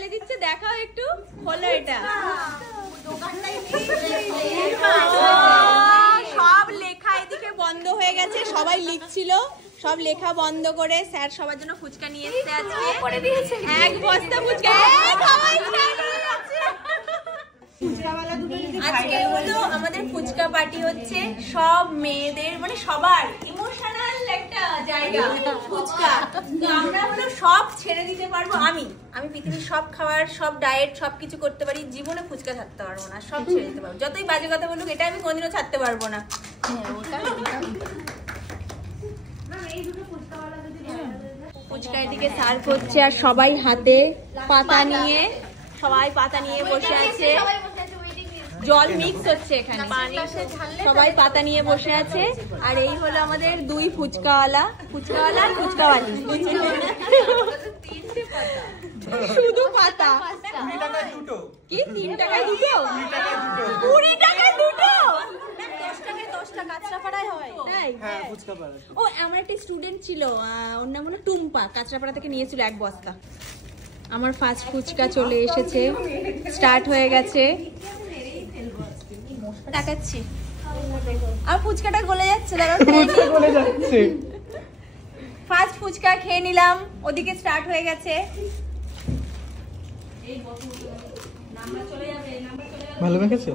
মোবাইলে দিচ্ছে, দেখাও একটু। হলো এটা সব লেখা এদিকে বন্ধ হয়ে গেছে, সবাই লিখছিল, সব লেখা বন্ধ করে স্যার সবার জন্য ফুচকা নিয়ে এসেছে আজকে। এক বস্তা ফুচকা আজকে হলো আমাদের ফুচকা পার্টি হচ্ছে। সব মেয়েদের মানে সবার ইমোশনাল একটা জায়গা ফুচকা। তো আমরা হলো সব ছেড়ে দিতে পারবো। আমি পৃথিবীর সব খাবার, সব ডায়েট, সবকিছু করতে পারি, জীবনে ফুচকা ছাড়তে পারবো না। সব ছেড়ে দিতে পারবো, যতই বাজে কথা বলুক, এটা আমি কোনদিনও ছাড়তে পারবো না। ফুচকা এদিকে সার্ভ হচ্ছে আর সবাই হাতে পাতা নিয়ে, বসে আছে। জল মিক্স হচ্ছে এখানে, সবাই পাতা নিয়ে বসে আছে। আর এই হলো আমাদের দুই ফুচকাওয়ালা আর ফুচকাওয়ালি। শুধু পাতা। কি 3 টাকায় দুটো? 20 টাকায় দুটো? 10 টাকায় 10টা কাঁচরাপাড়ায় হয়। ও আমার একটা স্টুডেন্ট ছিল, ওর নাম হলো টুম্পা, কাঁচরাপাড়া থেকে নিয়েছিল 1 বস্তা। আমার ফার্স্ট ফুচকা চলে এসেছে, স্টার্ট হয়ে গেছে। তাকাচ্ছি আর ফুচকাটা গলে যাচ্ছে, ফার্স্ট ফুচকা খেয়ে নিলাম, ওদিকে স্টার্ট হয়ে গেছে। ভালো মেখেছে?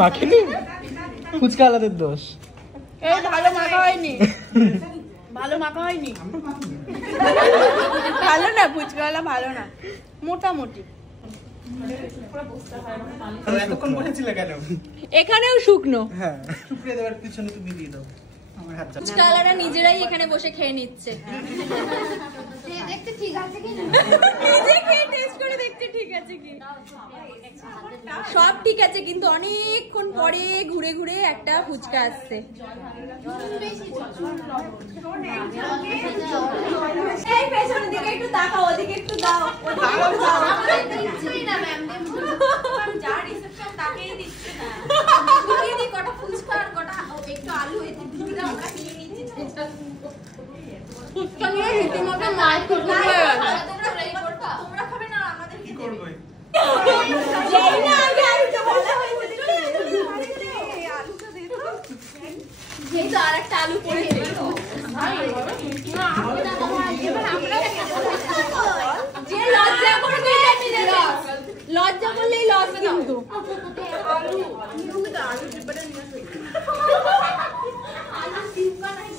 মাখিনি? ফুচকা আলাদের দোষ। এই ভালো মাখা হয়নি, ভালো না ফুচকাওয়ালা, ভালো না, মোটামুটি। এখানেও শুকনো। হ্যাঁ, শুকিয়ে দেওয়ার পিছনে তুমি দিয়ে দাও। ফুচকাওয়ালারা নিজেরাই এখানে বসে খেয়ে নিচ্ছে। দেখতে ঠিক আছে কি না, নিজে খেয়ে টেস্ট করে দেখতে ঠিক আছে কি। সব ঠিক আছে, কিন্তু অনেকক্ষণ পরে ঘুরে ঘুরে একটা ফুচকা আসছে। এই পেছনের দিকে একটু তাকাও, ওদিকে একটু দাও, যা রিসেপশন তাকেই দিচ্ছে না। কটা ফুচকা আর কটা একটু আলু এতে দিয়ে দাও, আমরা নিয়ে নিচ্ছি। ফুচকা নিয়ে রীতিমতো মাছ তোমরা খাবে না, আমাদের কি করবে? যেই না আগে আলুটা বলা হয়েছে, আলুটা দে তো। যেই তো আরেকটা আলু পড়েছে। যে লজ্জা করবে, লজ্জা করলেই লস কিন্তু। আলু ডিব্বাটা নিয়ে আসো। আলু ডিব্বা নাই,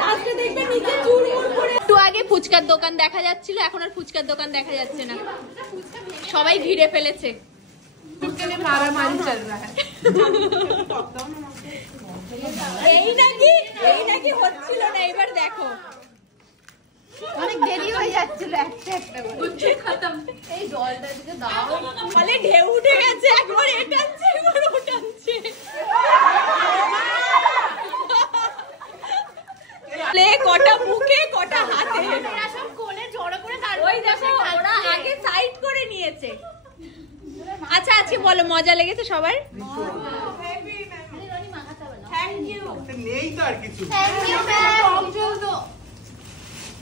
লাস্টে দেখবে নিচে চুরমুর করে। একটু আগে ফুচকার দোকান দেখা যাচ্ছিল, এখন আর ফুচকার দোকান দেখা যাচ্ছে না, সবাই ঘিরে ফেলেছে। এই নাকি হচ্ছিল না, এবার দেখো অনেক দেরি হয়ে যাচ্ছিল, একটা করে খতম। এই জলটা দিকে দাও, বলে ঢেউ উঠে গেছে, একবার এটাচ্ছে একবার ওটাচ্ছে। কটা মুখে কটা হাতে, সব কোলে জড়ো করে ওই দেখো ওরা আগে সাইড করে নিয়েছে। আচ্ছা আজকে বলো, মজা লেগেছে সবার? Thank you. নেই তো আর কিছু। Thank you ma'am.